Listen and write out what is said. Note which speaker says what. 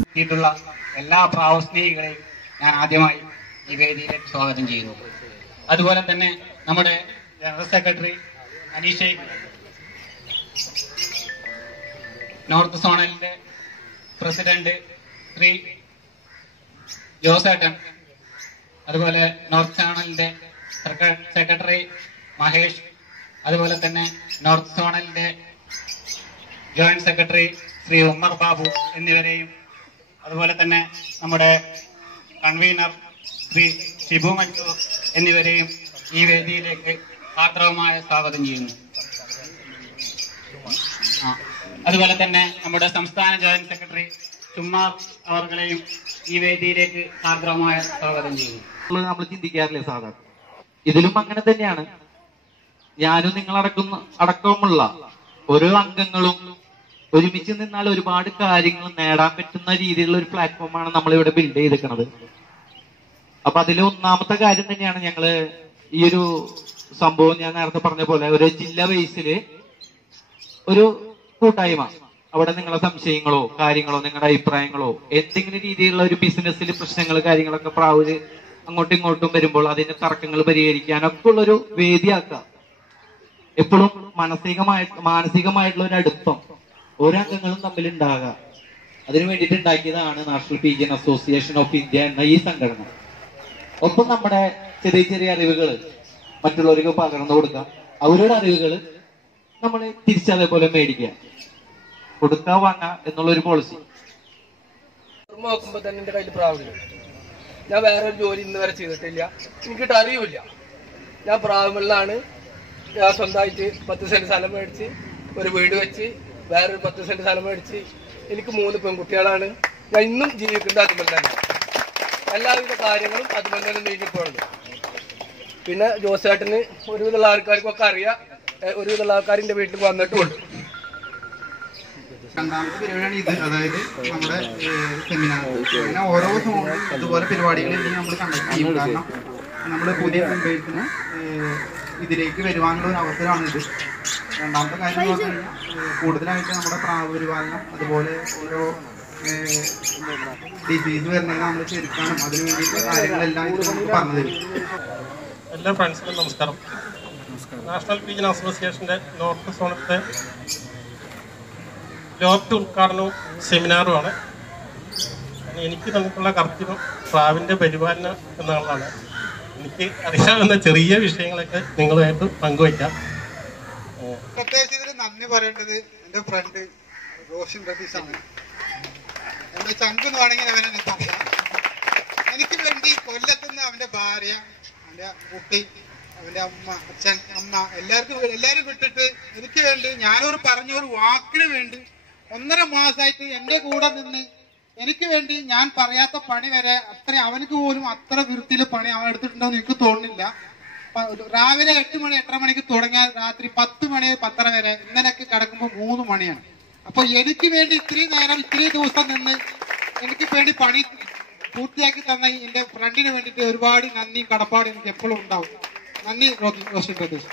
Speaker 1: എത്തിയിട്ടുള്ള എല്ലാ പ്രാവസ്നേഹികളെയും ഞാൻ ആദ്യമായി ഈ വേദിയിലേക്ക് സ്വാഗതം ചെയ്യുന്നു. അതുപോലെ തന്നെ നമ്മുടെ ജനറൽ സെക്രട്ടറി അനീഷ്. നോർത്ത് സോണലിന്റെ പ്രസിഡന്റ് ശ്രീ ജോസേട്ടൻ. അതുപോലെ നോർത്ത് സോണലിന്റെ സെക്രട്ടറി മഹേഷ്. അതുപോലെ തന്നെ നോർത്ത് സോണലിന്റെ ജോയിന്റ് സെക്രട്ടറി ശ്രീ ഉമ്മർ ബാബു എന്നിവരെയും അതുപോലെ തന്നെ നമ്മുടെ കൺവീനർ ശ്രീ ഷിബു മഞ്ജു എന്നിവരെയും ഈ വേദിയിലേക്ക് ആർദ്രവമായ സ്വാഗതം ചെയ്യുന്നു. അതുപോലെ തന്നെ നമ്മുടെ സംസ്ഥാന ജോയിന്റ് സെക്രട്ടറി ചുമ്മാർ അവർകളെയും ഈ വേദിയിലേക്ക് ആർദ്രവമായ സ്വാഗതം ചെയ്യുന്നു.
Speaker 2: നമ്മൾ നമ്മൾ ചിന്തിക്കാറില്ലേ സാധാരണ ഇതിലും അങ്ങനെ തന്നെയാണ്. ഞാനും നിങ്ങളടക്കുന്ന അടക്കമുള്ള ഓരോ അംഗങ്ങളും ഒരുമിച്ച് നിന്നാൽ ഒരുപാട് കാര്യങ്ങൾ നേടാൻ പറ്റുന്ന രീതിയിലുള്ള ഒരു പ്ലാറ്റ്ഫോമാണ് നമ്മൾ ഇവിടെ ബിൽഡ് ചെയ്തിരിക്കുന്നത്. അപ്പൊ അതിൽ ഒന്നാമത്തെ കാര്യം തന്നെയാണ് ഞങ്ങൾ ഈ ഒരു സംഭവം ഞാൻ നേരത്തെ പറഞ്ഞ പോലെ ഒരു ജില്ല ബേസിൽ ഒരു കൂട്ടായ്മ. അവിടെ നിങ്ങളുടെ സംശയങ്ങളോ കാര്യങ്ങളോ നിങ്ങളുടെ അഭിപ്രായങ്ങളോ എന്തെങ്കിലും രീതിയിലുള്ള ഒരു ബിസിനസ്സിൽ പ്രശ്നങ്ങൾ കാര്യങ്ങളൊക്കെ പ്രാവൽ അങ്ങോട്ടും ഇങ്ങോട്ടും വരുമ്പോൾ അതിന്റെ തർക്കങ്ങൾ പരിഹരിക്കാനൊക്കെ ഉള്ളൊരു വേദിയാക്കുക. എപ്പോഴും മാനസികമായിട്ട് മാനസികമായിട്ടുള്ള ഒരു അടുപ്പം. ഓരോ അംഗങ്ങളും തമ്മിൽ ഉണ്ടാകാം അതിനു വേണ്ടിയിട്ട് ഉണ്ടാക്കിയതാണ് national pigeon association of India എന്ന ഈ സംഘടന. ഒപ്പം നമ്മുടെ ചെറിയ ചെറിയ അറിവുകൾ മറ്റുള്ളവർക്ക് പകർന്നു കൊടുക്കാം. അവരുടെ അറിവുകൾ നമ്മൾ തിരിച്ചതേപോലെ മേടിക്കുക. കൊടുക്കുക വാങ്ങുക എന്നുള്ള ഒരു പോളിസി
Speaker 3: നോക്കുമ്പോ തന്നെ കയ്യിൽ പ്രാവില്ല. ഞാൻ വേറെ ഒരു ജോലി ഇന്ന് വരെ ചെയ്തിട്ടില്ല. എനിക്കിട്ട് അറിയൂല ഞാൻ പ്രാവുകളിലാണ് ഞാൻ സ്വന്തമായിട്ട് പത്ത് സെന്റ് സ്ഥലം മേടിച്ച് ഒരു വീട് വെച്ച് വേറൊരു പത്ത് സെന്റ് സ്ഥലം മേടിച്ച് എനിക്ക് മൂന്ന് പെൺകുട്ടികളാണ്. ഞാൻ ഇന്നും ജീവിക്കുന്നത് അതുപോലെ തന്നെ. എല്ലാവിധ കാര്യങ്ങളും അതുപോലെ തന്നെ നീങ്ങിപ്പോണത് പിന്നെ ജോസേട്ടന് ഒരുവിധമുള്ള ആൾക്കാർക്കൊക്കെ അറിയാം. ഒരുവിധമുള്ള ആൾക്കാർ എന്റെ വീട്ടിൽ വന്നിട്ടുമുണ്ട്
Speaker 4: രണ്ടാമത്തെ പരിപാടിയാണ് നമ്മൾ പുതിയ ഇതിലേക്ക് വരുവാനുള്ള ഒരു അവസരമാണ് ഇത് രണ്ടാമത്തെ കാര്യം എന്ന് പറഞ്ഞു കഴിഞ്ഞാൽ കൂടുതലായിട്ട് നമ്മുടെ പ്രാവ് പരിപാലനം അതുപോലെ ഓരോ ഡിസീസ് വരുന്നതിന് നമ്മൾ ചെറുക്കാനും അതിന് വേണ്ടിയിട്ടുള്ള കാര്യങ്ങളെല്ലാം ഇത് നമുക്ക് പറഞ്ഞു തരും.
Speaker 5: എല്ലാ ഫ്രണ്ട്സിനും നമസ്കാരം. നാഷണൽ പീജൻ അസോസിയേഷന്റെ നോർത്ത് സോണത്തെ ലോക്ക് ഉദ്ഘാടനവും സെമിനാറുമാണ് എനിക്ക് തന്നിട്ടുള്ള കർത്തവ്യം പ്രാവിന്റെ പരിപാലനം എന്നുള്ളതാണ് എനിക്ക് അറിയാവുന്ന ചെറിയ വിഷയങ്ങളൊക്കെ നിങ്ങളുമായിട്ട് പങ്കുവയ്ക്കാം.
Speaker 4: പ്രത്യേകിച്ച് ഇതിന് നന്ദി പറയേണ്ടത് എന്റെ ഫ്രണ്ട് റോഷൻ പ്രതീഷാണ് എന്റെ ചങ്ക് എന്ന് വേണമെങ്കിൽ അവനെ പറയാം എനിക്ക് വേണ്ടി കൊല്ലത്തുനിന്ന് അവന്റെ ഭാര്യ അവന്റെ കുട്ടി അവന്റെ അമ്മ അച്ഛൻ അമ്മ എല്ലാവർക്കും എല്ലാവരും വിട്ടിട്ട് എനിക്ക് വേണ്ടി ഞാനൊരു പറഞ്ഞ ഒരു വാക്കിന് വേണ്ടി ഒന്നര മാസമായിട്ട് എന്റെ കൂടെ നിന്ന് എനിക്ക് വേണ്ടി ഞാൻ പറയാത്ത പണി വരെ അത്ര അവനക്ക് പോലും അത്ര വൃത്തിയിൽ പണി അവൻ എടുത്തിട്ടുണ്ടോ എന്ന് എനിക്ക് തോന്നുന്നില്ല. രാവിലെ എട്ട് മണി എട്ടര മണിക്ക് തുടങ്ങിയാൽ രാത്രി പത്ത് മണി പത്തര വരെ ഇന്നലെയൊക്കെ കിടക്കുമ്പോൾ മൂന്ന് മണിയാണ്. അപ്പൊ എനിക്ക് വേണ്ടി ഇത്രയും നേരം ഇത്രയും ദിവസം നിന്ന് എനിക്ക് വേണ്ടി പണി പൂർത്തിയാക്കി തന്ന എന്റെ ഫ്രണ്ടിന് വേണ്ടിയിട്ട് ഒരുപാട് നന്ദിയും കടപ്പാടും എനിക്ക് എപ്പോഴും ഉണ്ടാവും. നന്ദി റോഷൻ പ്രദേശ്.